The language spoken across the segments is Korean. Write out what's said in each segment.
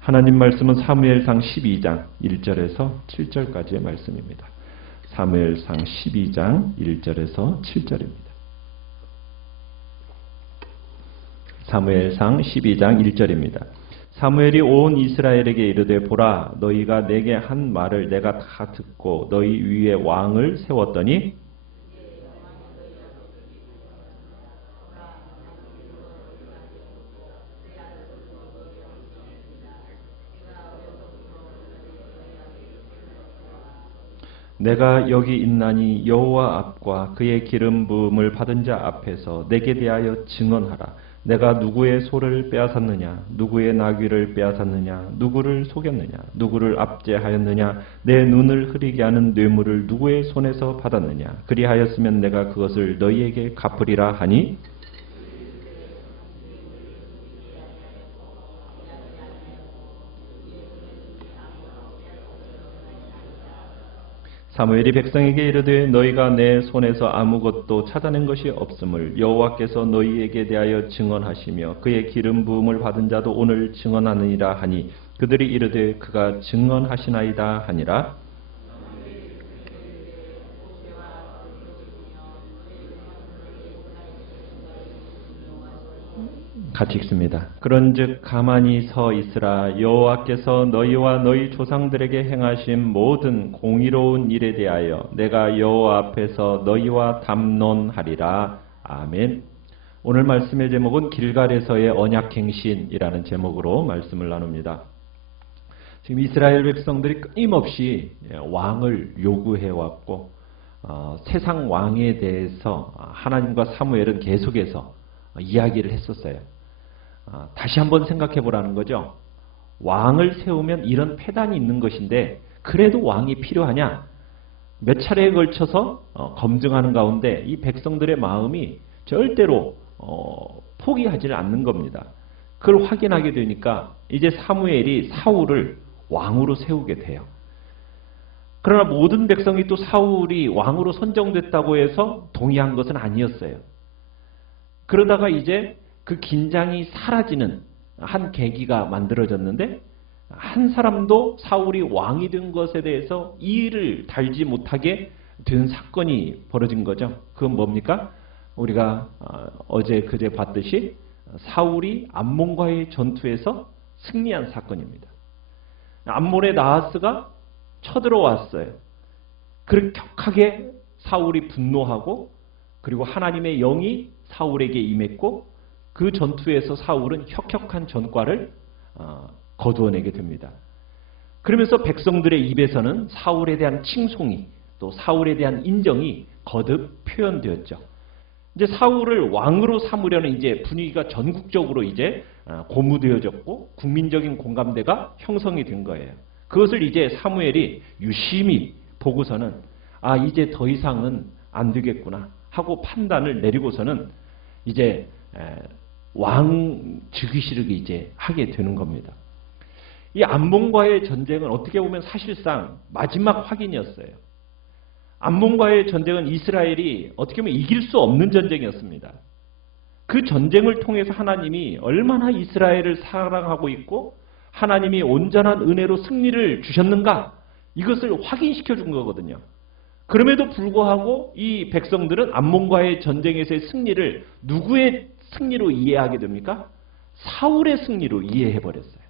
하나님 말씀은 사무엘상 12장 1절에서 7절까지의 말씀입니다. 사무엘상 12장 1절에서 7절입니다. 사무엘상 12장 1절입니다. 사무엘이 온 이스라엘에게 이르되 보라 너희가 내게 한 말을 내가 다 듣고 너희 위에 왕을 세웠더니 내가 여기 있나니 여호와 앞과 그의 기름 부음을 받은 자 앞에서 내게 대하여 증언하라. 내가 누구의 소를 빼앗았느냐, 누구의 나귀를 빼앗았느냐, 누구를 속였느냐, 누구를 압제하였느냐, 내 눈을 흐리게 하는 뇌물을 누구의 손에서 받았느냐. 그리하였으면 내가 그것을 너희에게 갚으리라 하니 사무엘이 백성에게 이르되 너희가 내 손에서 아무것도 찾아낸 것이 없음을 여호와께서 너희에게 대하여 증언하시며 그의 기름 부음을 받은 자도 오늘 증언하느니라 하니 그들이 이르되 그가 증언하시나이다 하니라. 같이 읽습니다. 그런즉 가만히 서 있으라. 여호와께서 너희와 너희 조상들에게 행하신 모든 공의로운 일에 대하여 내가 여호와 앞에서 너희와 담론하리라. 아멘. 오늘 말씀의 제목은 길갈에서의 언약행신이라는 제목으로 말씀을 나눕니다. 지금 이스라엘 백성들이 끊임없이 왕을 요구해왔고 세상 왕에 대해서 하나님과 사무엘은 계속해서 이야기를 했었어요. 다시 한번 생각해 보라는 거죠. 왕을 세우면 이런 폐단이 있는 것인데 그래도 왕이 필요하냐? 몇 차례에 걸쳐서 검증하는 가운데 이 백성들의 마음이 절대로 포기하지는 않는 겁니다. 그걸 확인하게 되니까 이제 사무엘이 사울을 왕으로 세우게 돼요. 그러나 모든 백성이 또 사울이 왕으로 선정됐다고 해서 동의한 것은 아니었어요. 그러다가 이제 그 긴장이 사라지는 한 계기가 만들어졌는데 한 사람도 사울이 왕이 된 것에 대해서 이의를 달지 못하게 된 사건이 벌어진 거죠. 그건 뭡니까? 우리가 어제 그제 봤듯이 사울이 암몬과의 전투에서 승리한 사건입니다. 암몬의 나하스가 쳐들어왔어요. 그렇게 격하게 사울이 분노하고 그리고 하나님의 영이 사울에게 임했고 그 전투에서 사울은 혁혁한 전과를 거두어내게 됩니다. 그러면서 백성들의 입에서는 사울에 대한 칭송이 또 사울에 대한 인정이 거듭 표현되었죠. 이제 사울을 왕으로 삼으려는 이제 분위기가 전국적으로 이제 고무되어졌고 국민적인 공감대가 형성이 된 거예요. 그것을 이제 사무엘이 유심히 보고서는 이제 더 이상은 안 되겠구나 하고 판단을 내리고서는 이제 왕 즉위식을 이제 하게 되는 겁니다. 이 암몬과의 전쟁은 어떻게 보면 사실상 마지막 확인이었어요. 암몬과의 전쟁은 이스라엘이 어떻게 보면 이길 수 없는 전쟁이었습니다. 그 전쟁을 통해서 하나님이 얼마나 이스라엘을 사랑하고 있고 하나님이 온전한 은혜로 승리를 주셨는가 이것을 확인시켜 준 거거든요. 그럼에도 불구하고 이 백성들은 암몬과의 전쟁에서의 승리를 누구의 승리로 이해하게 됩니까? 사울의 승리로 이해해버렸어요.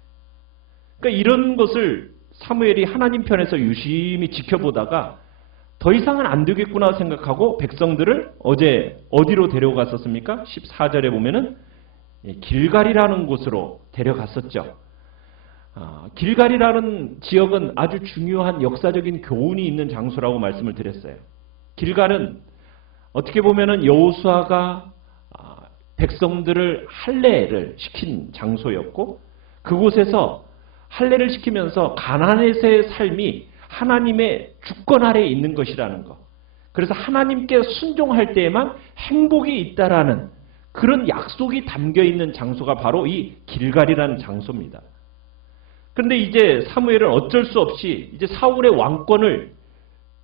그러니까 이런 것을 사무엘이 하나님 편에서 유심히 지켜보다가 더 이상은 안 되겠구나 생각하고 백성들을 어제 어디로 데려갔었습니까? 14절에 보면은 길갈이라는 곳으로 데려갔었죠. 길갈이라는 지역은 아주 중요한 역사적인 교훈이 있는 장소라고 말씀을 드렸어요. 길갈은 어떻게 보면은 여호수아가 백성들을 할례를 시킨 장소였고 그곳에서 할례를 시키면서 가나안에서의 삶이 하나님의 주권 아래에 있는 것이라는 것. 그래서 하나님께 순종할 때에만 행복이 있다라는 그런 약속이 담겨 있는 장소가 바로 이 길갈이라는 장소입니다. 그런데 이제 사무엘은 어쩔 수 없이 이제 사울의 왕권을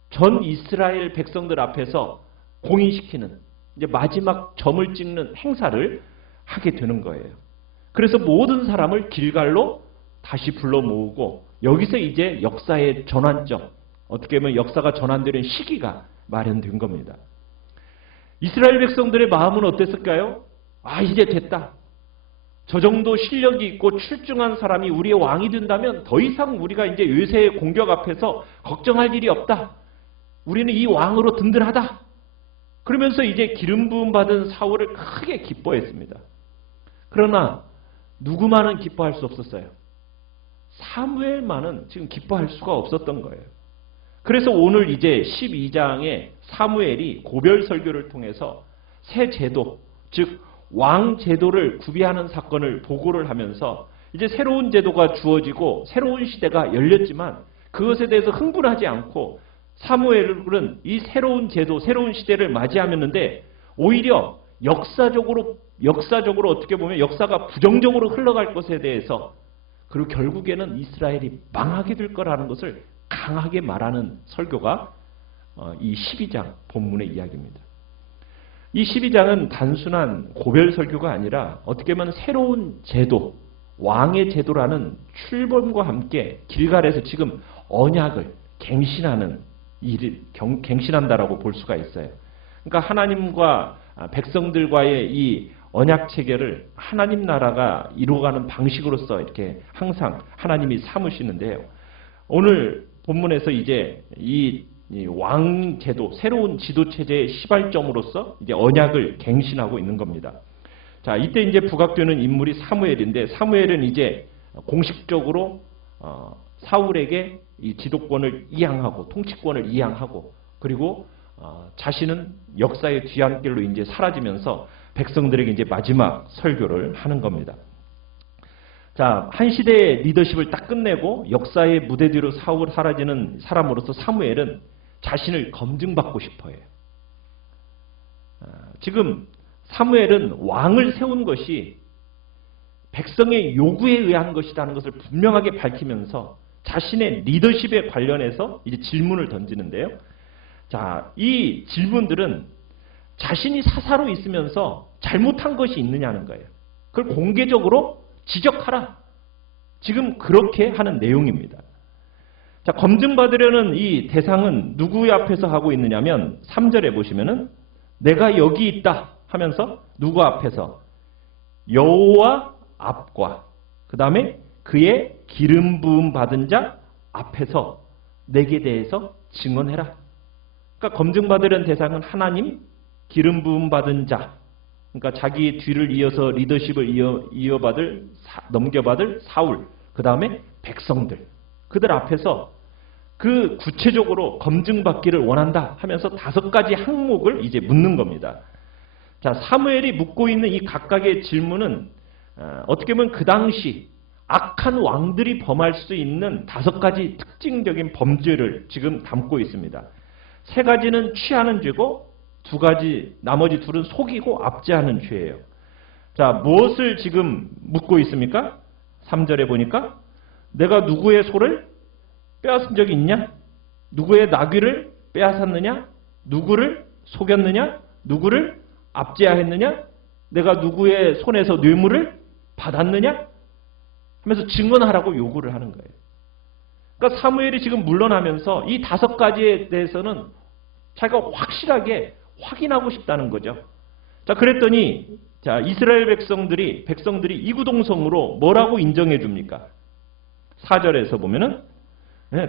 전 이스라엘 백성들 앞에서 공인시키는 이제 마지막 점을 찍는 행사를 하게 되는 거예요. 그래서 모든 사람을 길갈로 다시 불러 모으고 여기서 이제 역사의 전환점, 어떻게 보면 역사가 전환되는 시기가 마련된 겁니다. 이스라엘 백성들의 마음은 어땠을까요? 아, 이제 됐다. 저 정도 실력이 있고 출중한 사람이 우리의 왕이 된다면 더 이상 우리가 이제 요새의 공격 앞에서 걱정할 일이 없다. 우리는 이 왕으로 든든하다. 그러면서 이제 기름 부음 받은 사울을 크게 기뻐했습니다. 그러나 누구만은 기뻐할 수 없었어요. 사무엘만은 지금 기뻐할 수가 없었던 거예요. 그래서 오늘 이제 12장에 사무엘이 고별 설교를 통해서 새 제도, 즉 왕 제도를 구비하는 사건을 보고를 하면서 이제 새로운 제도가 주어지고 새로운 시대가 열렸지만 그것에 대해서 흥분하지 않고 사무엘은 이 새로운 제도, 새로운 시대를 맞이하였는데 오히려 역사적으로 어떻게 보면 역사가 부정적으로 흘러갈 것에 대해서 그리고 결국에는 이스라엘이 망하게 될 거라는 것을 강하게 말하는 설교가 이 12장 본문의 이야기입니다. 이 12장은 단순한 고별 설교가 아니라 어떻게 보면 새로운 제도, 왕의 제도라는 출범과 함께 길갈에서 지금 언약을 갱신하는 일을 갱신한다라고 볼 수가 있어요. 그러니까 하나님과 백성들과의 이 언약 체계를 하나님 나라가 이루어가는 방식으로서 이렇게 항상 하나님이 삼으시는데요. 오늘 본문에서 이제 이 왕 제도, 새로운 지도 체제의 시발점으로서 이제 언약을 갱신하고 있는 겁니다. 자, 이때 이제 부각되는 인물이 사무엘인데 사무엘은 이제 공식적으로 사울에게 이 지도권을 이양하고 통치권을 이양하고 그리고 자신은 역사의 뒤안길로 이제 사라지면서 백성들에게 이제 마지막 설교를 하는 겁니다. 자, 한 시대의 리더십을 딱 끝내고 역사의 무대 뒤로 사라지는 사람으로서 사무엘은 자신을 검증받고 싶어 해요. 지금 사무엘은 왕을 세운 것이 백성의 요구에 의한 것이라는 것을 분명하게 밝히면서 자신의 리더십에 관련해서 이제 질문을 던지는데요. 자, 이 질문들은 자신이 사사로 있으면서 잘못한 것이 있느냐는 거예요. 그걸 공개적으로 지적하라. 지금 그렇게 하는 내용입니다. 자, 검증받으려는 이 대상은 누구의 앞에서 하고 있느냐면 3절에 보시면은 내가 여기 있다 하면서 누구 앞에서? 여호와 앞과 그 다음에 그의 기름 부음 받은 자 앞에서 내게 대해서 증언해라. 그러니까 검증받으려는 대상은 하나님, 기름 부음 받은 자, 그러니까 자기 뒤를 이어서 리더십을 넘겨받을 사울, 그 다음에 백성들, 그들 앞에서 그 구체적으로 검증받기를 원한다 하면서 5가지 항목을 이제 묻는 겁니다. 자, 사무엘이 묻고 있는 이 각각의 질문은 어떻게 보면 그 당시 악한 왕들이 범할 수 있는 5가지 특징적인 범죄를 지금 담고 있습니다. 3가지는 취하는 죄고 2가지, 나머지 2는 속이고 압제하는 죄예요. 자, 무엇을 지금 묻고 있습니까? 3절에 보니까 내가 누구의 소를 빼앗은 적이 있냐? 누구의 나귀를 빼앗았느냐? 누구를 속였느냐? 누구를 압제하였느냐? 내가 누구의 손에서 뇌물을 받았느냐? 하면서 증언하라고 요구를 하는 거예요. 그러니까 사무엘이 지금 물러나면서 이 5가지에 대해서는 자기가 확실하게 확인하고 싶다는 거죠. 자, 그랬더니 자, 이스라엘 백성들이 이구동성으로 뭐라고 인정해 줍니까? 4절에서 보면은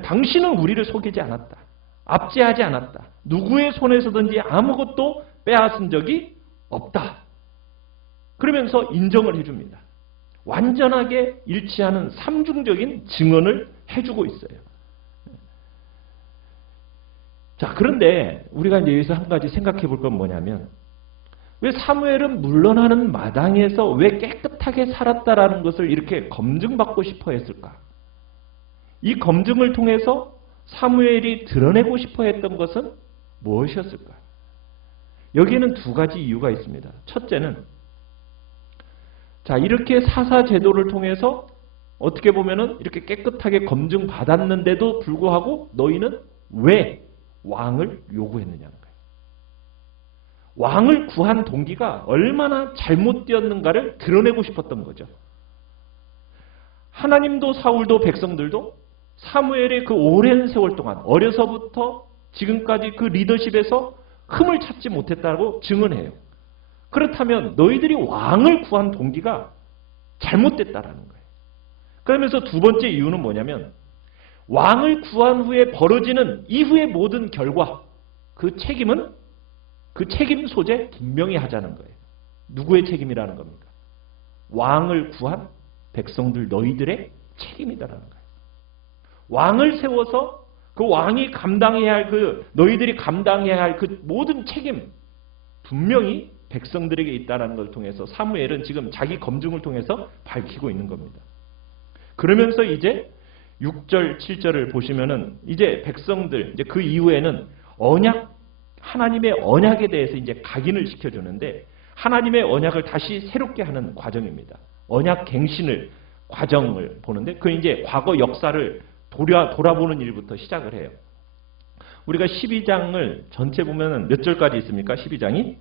당신은 우리를 속이지 않았다. 압제하지 않았다. 누구의 손에서든지 아무것도 빼앗은 적이 없다. 그러면서 인정을 해줍니다. 완전하게 일치하는 삼중적인 증언을 해주고 있어요. 자, 그런데 우리가 이제 여기서 한 가지 생각해 볼 건 뭐냐면 왜 사무엘은 물러나는 마당에서 왜 깨끗하게 살았다라는 것을 이렇게 검증받고 싶어 했을까? 이 검증을 통해서 사무엘이 드러내고 싶어 했던 것은 무엇이었을까? 여기에는 2가지 이유가 있습니다. 첫째는 자, 이렇게 사사 제도를 통해서 어떻게 보면은 이렇게 깨끗하게 검증받았는데도 불구하고 너희는 왜 왕을 요구했느냐는 거예요. 왕을 구한 동기가 얼마나 잘못되었는가를 드러내고 싶었던 거죠. 하나님도 사울도 백성들도 사무엘의 그 오랜 세월 동안 어려서부터 지금까지 그 리더십에서 흠을 찾지 못했다고 증언해요. 그렇다면 너희들이 왕을 구한 동기가 잘못됐다라는 거예요. 그러면서 두 번째 이유는 뭐냐면 왕을 구한 후에 벌어지는 이후의 모든 결과, 그 책임은 그 책임 소재 분명히 하자는 거예요. 누구의 책임이라는 겁니까? 왕을 구한 백성들 너희들의 책임이다라는 거예요. 왕을 세워서 그 왕이 감당해야 할 너희들이 감당해야 할 그 모든 책임 분명히 백성들에게 있다는 걸 통해서 사무엘은 지금 자기 검증을 통해서 밝히고 있는 겁니다. 그러면서 이제 6절, 7절을 보시면은 이제 백성들, 이제 그 이후에는 하나님의 언약에 대해서 이제 각인을 시켜주는데 하나님의 언약을 다시 새롭게 하는 과정입니다. 언약 갱신을, 과정을 보는데 그 이제 과거 역사를 돌아보는 일부터 시작을 해요. 우리가 12장을 전체 보면은 몇 절까지 있습니까? 12장이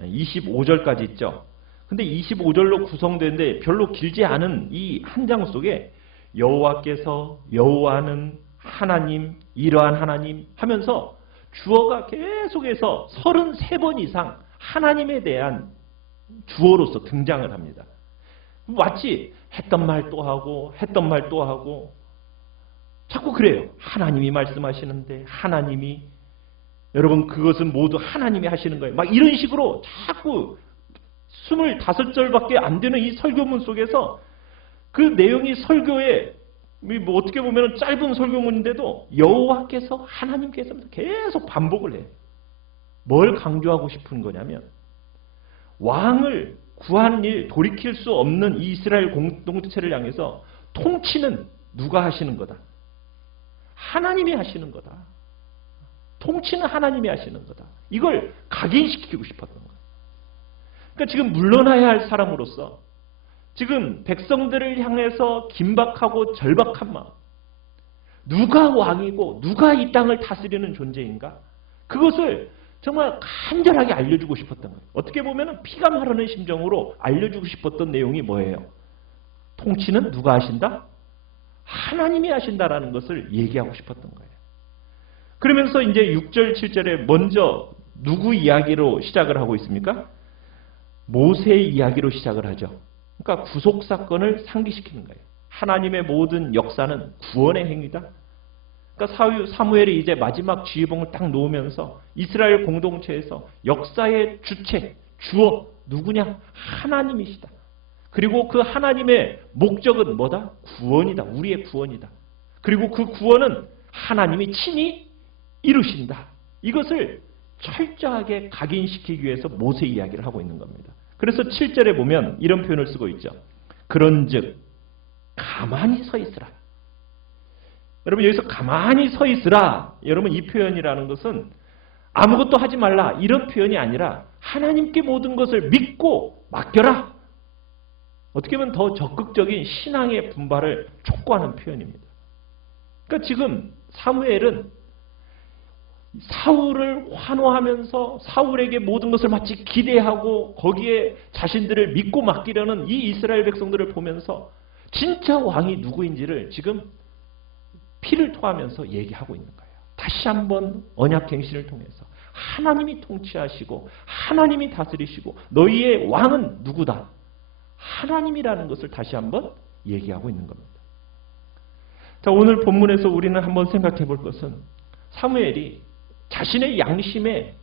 25절까지 있죠. 근데 25절로 구성되는데 별로 길지 않은 이 한 장 속에 여호와께서, 여호와는 하나님, 이러한 하나님 하면서 주어가 계속해서 33번 이상 하나님에 대한 주어로서 등장을 합니다. 마치 했던 말 또 하고 했던 말 또 하고 자꾸 그래요. 하나님이 말씀하시는데 하나님이, 여러분 그것은 모두 하나님이 하시는 거예요. 막 이런 식으로 자꾸 25절밖에 안 되는 이 설교문 속에서 그 내용이 설교에 뭐 어떻게 보면 짧은 설교문인데도 여호와께서, 하나님께서 계속 반복을 해요. 뭘 강조하고 싶은 거냐면 왕을 구하는 일, 돌이킬 수 없는 이 이스라엘 공동체를 향해서 통치는 누가 하시는 거다? 하나님이 하시는 거다. 통치는 하나님이 하시는 거다. 이걸 각인시키고 싶었던 거예요. 그러니까 지금 물러나야 할 사람으로서 지금 백성들을 향해서 긴박하고 절박한 마음, 누가 왕이고 누가 이 땅을 다스리는 존재인가? 그것을 정말 간절하게 알려주고 싶었던 거예요. 어떻게 보면 피가 마르는 심정으로 알려주고 싶었던 내용이 뭐예요? 통치는 누가 하신다? 하나님이 하신다라는 것을 얘기하고 싶었던 거예요. 그러면서 이제 6절, 7절에 먼저 누구 이야기로 시작을 하고 있습니까? 모세의 이야기로 시작을 하죠. 그러니까 구속사건을 상기시키는 거예요. 하나님의 모든 역사는 구원의 행위다. 그러니까 사무엘이 이제 마지막 지휘봉을 딱 놓으면서 이스라엘 공동체에서 역사의 주체, 주어 누구냐? 하나님이시다. 그리고 그 하나님의 목적은 뭐다? 구원이다. 우리의 구원이다. 그리고 그 구원은 하나님이 친히 이루신다. 이것을 철저하게 각인시키기 위해서 모세 이야기를 하고 있는 겁니다. 그래서 7절에 보면 이런 표현을 쓰고 있죠. 그런즉 가만히 서 있으라. 여러분 여기서 가만히 서 있으라. 여러분 이 표현이라는 것은 아무것도 하지 말라 이런 표현이 아니라 하나님께 모든 것을 믿고 맡겨라. 어떻게 보면 더 적극적인 신앙의 분발을 촉구하는 표현입니다. 그러니까 지금 사무엘은 사울을 환호하면서 사울에게 모든 것을 마치 기대하고 거기에 자신들을 믿고 맡기려는 이 이스라엘 백성들을 보면서 진짜 왕이 누구인지를 지금 피를 토하면서 얘기하고 있는 거예요. 다시 한번 언약갱신을 통해서 하나님이 통치하시고 하나님이 다스리시고 너희의 왕은 누구다? 하나님이라는 것을 다시 한번 얘기하고 있는 겁니다. 자, 오늘 본문에서 우리는 한번 생각해 볼 것은 사무엘이 자신의 양심에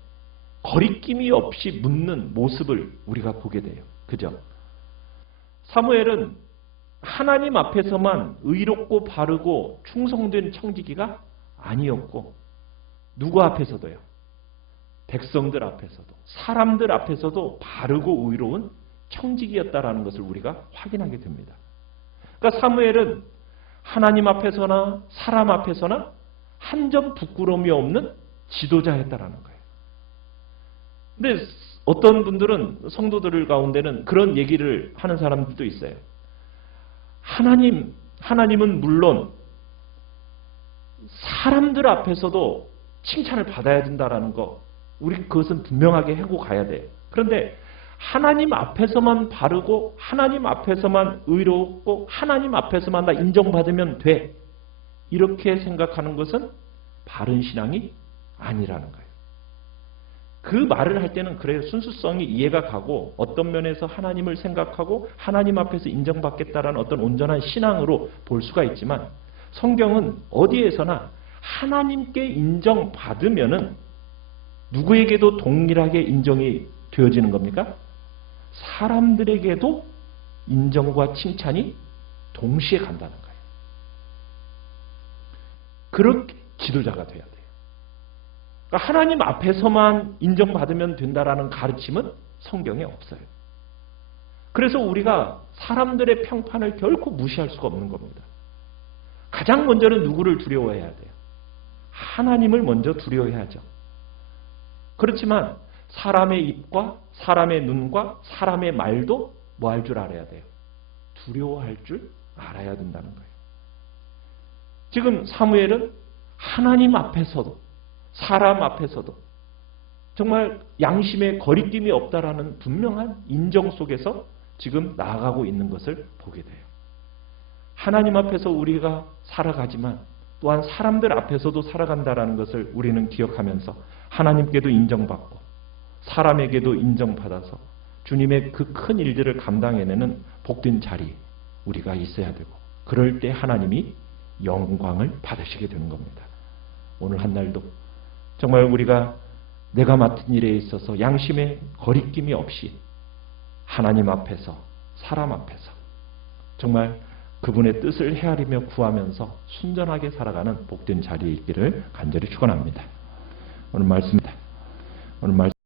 거리낌이 없이 묻는 모습을 우리가 보게 돼요. 그죠? 사무엘은 하나님 앞에서만 의롭고 바르고 충성된 청지기가 아니었고 누구 앞에서도요? 백성들 앞에서도 사람들 앞에서도 바르고 의로운 청지기였다라는 것을 우리가 확인하게 됩니다. 그러니까 사무엘은 하나님 앞에서나 사람 앞에서나 한 점 부끄러움이 없는 지도자였다라는 거예요. 근데 어떤 분들은 성도들 가운데는 그런 얘기를 하는 사람들도 있어요. 하나님은 물론 사람들 앞에서도 칭찬을 받아야 된다라는 거, 우리 그것은 분명하게 하고 가야 돼요. 그런데 하나님 앞에서만 바르고 하나님 앞에서만 의롭고 하나님 앞에서만 나 인정받으면 돼. 이렇게 생각하는 것은 바른 신앙이 아니라는 거예요. 그 말을 할 때는 그래요. 순수성이 이해가 가고 어떤 면에서 하나님을 생각하고 하나님 앞에서 인정받겠다라는 어떤 온전한 신앙으로 볼 수가 있지만 성경은 어디에서나 하나님께 인정받으면은 누구에게도 동일하게 인정이 되어지는 겁니까? 사람들에게도 인정과 칭찬이 동시에 간다는 거예요. 그렇게 지도자가 돼야 돼요. 그러니까 하나님 앞에서만 인정받으면 된다라는 가르침은 성경에 없어요. 그래서 우리가 사람들의 평판을 결코 무시할 수가 없는 겁니다. 가장 먼저는 누구를 두려워해야 돼요? 하나님을 먼저 두려워해야죠. 그렇지만 사람의 입과 사람의 눈과 사람의 말도 뭐 할 줄 알아야 돼요? 두려워할 줄 알아야 된다는 거예요. 지금 사무엘은 하나님 앞에서도 사람 앞에서도 정말 양심에 거리낌이 없다라는 분명한 인정 속에서 지금 나아가고 있는 것을 보게 돼요. 하나님 앞에서 우리가 살아가지만 또한 사람들 앞에서도 살아간다라는 것을 우리는 기억하면서 하나님께도 인정받고 사람에게도 인정받아서 주님의 그 큰 일들을 감당해내는 복된 자리 우리가 있어야 되고 그럴 때 하나님이 영광을 받으시게 되는 겁니다. 오늘 한 날도 정말 우리가 내가 맡은 일에 있어서 양심에 거리낌이 없이 하나님 앞에서 사람 앞에서 정말 그분의 뜻을 헤아리며 구하면서 순전하게 살아가는 복된 자리에 있기를 간절히 축원합니다. 오늘 말씀